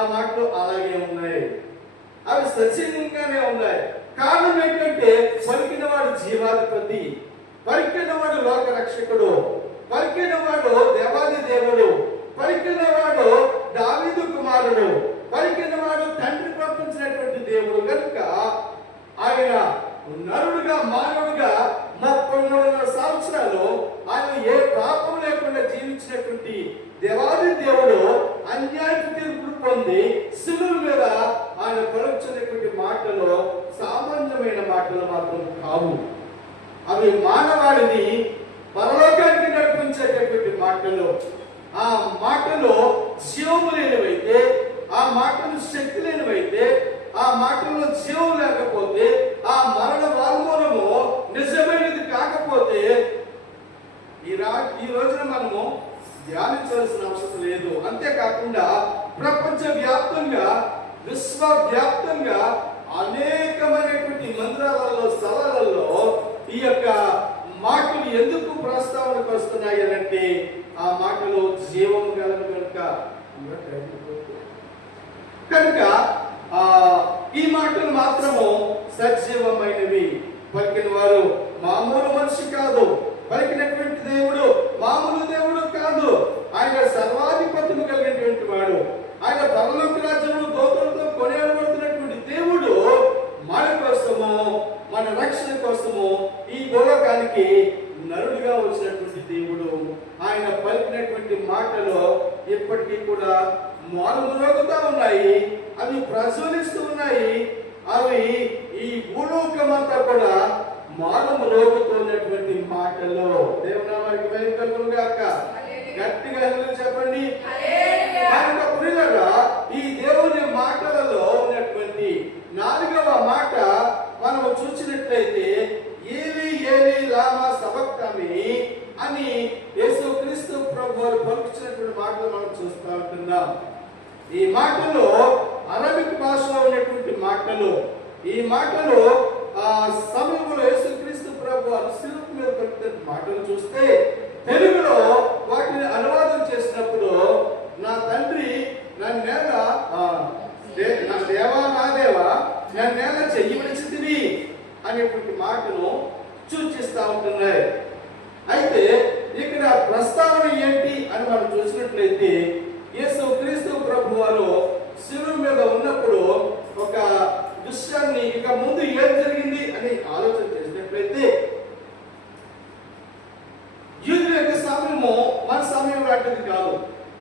ఆ మాటలు అలాగే ఉన్నాయి, అవి సజీవంగానే ఉన్నాయి. కారణం ఏంటంటే పలికిన వాడు జీవాధిపతి, పలికిన వాడు లోక రక్షకుడు, పలికిన వాడు దేవాది దేవుడు, పలికిన వాడు దావీదు కుమారుడు, పలికిన వాడు తండ్రి పంపించినటువంటి దేవుడు. కనుక ఆయన నరుడుగా మానవుడుగా 33 సంవత్సరాలు ఆయన ఏ పాపం లేకుండా జీవించినటువంటి దేవాది దేవుడు అన్యాయపు తీర్పులు పొంది శిలువ మీద ఆయన పలుకుతున్నటువంటి మాటలు సామాన్యమైన మాటలు మాత్రం కావు. అవి మానవాడిని పరలోకానికి నడిపించేటటువంటి మాటలు. ఆ మాటలు జీవము లేనివైతే, ఆ మాటలు శక్తి లేనివైతే, ఆ మాటల్లో జీవం లేకపోతే, ఆ మరణ వాల్మూలము నిజమైనది కాకపోతే ఈ రోజున మనము ధ్యానించాల్సిన అవసరం లేదు. అంతేకాకుండా ప్రపంచ వ్యాప్తంగా, విశ్వవ్యాప్తంగా అనేకమైనటువంటి మందిరాలలో, స్థలాలలో ఈ యొక్క మాటలు ఎందుకు ప్రస్తావనకు వస్తున్నాయి అంటే ఆ మాటలు జీవం గలవి కనుక ఈ మాటలు మాత్రము సజీవమైనవి. పలికిన వారు మామూలు మనిషి కాదు, పలికినటువంటి దేవుడు మామూలు దేవుడు కాదు. ఆయన సర్వాధిపతులు కలిగినటువంటి వాడు, ఆయన పరలోక రాజ్యంలో దూతలతో కొనియాడబడుతున్నటువంటి దేవుడు మన కోసము, మన రక్షణ కోసము ఈ భూలోకానికి నరుడిగా వచ్చినటువంటి దేవుడు. ఆయన పలికినటువంటి మాటలు ఇప్పటికీ కూడా మారుమోగుతూ ఉన్నాయి, అవి ప్రజ్వలిస్తూ ఉన్నాయి. అవి ఈ భూలోకమంతా కూడా మారుమోగుతున్నటువంటి మాటలు. దేవునామానికి మహిమ కలుగును గాక. గట్టిగా చెప్పండి. కనుక ప్రియులారా, ఈ దేవుని మాటలలో ఉన్నటువంటి 4వ మాట మనము చూసినట్లయితే ఏలీ ఏలీ లామా సబక్తాని అని యేసుక్రీస్తు ప్రభు వారు పలుకుతున్నటువంటి మాటలు మనం చూస్తూ ఉంటున్నాం. ఈ మాటలు అరబిక్ భాషలో ఉన్నటువంటి మాటలు. ఈ మాటలు సమయంలో యేసుక్రీస్తు ప్రభు వారు శిలువ మీద పలికిన మాటలు చూస్తే తెలుగులో వాటిని అనువాదం చేసినప్పుడు నా తండ్రి నన్నేలా నా దేవా నా దేవా నన్నేలా చెయ్యి విడిచితివి అనేటువంటి మాటను సూచిస్తూ ఉంటున్నాయి. అయితే ఇక్కడ ప్రస్తావన ఏంటి అని మనం చూసినట్లయితే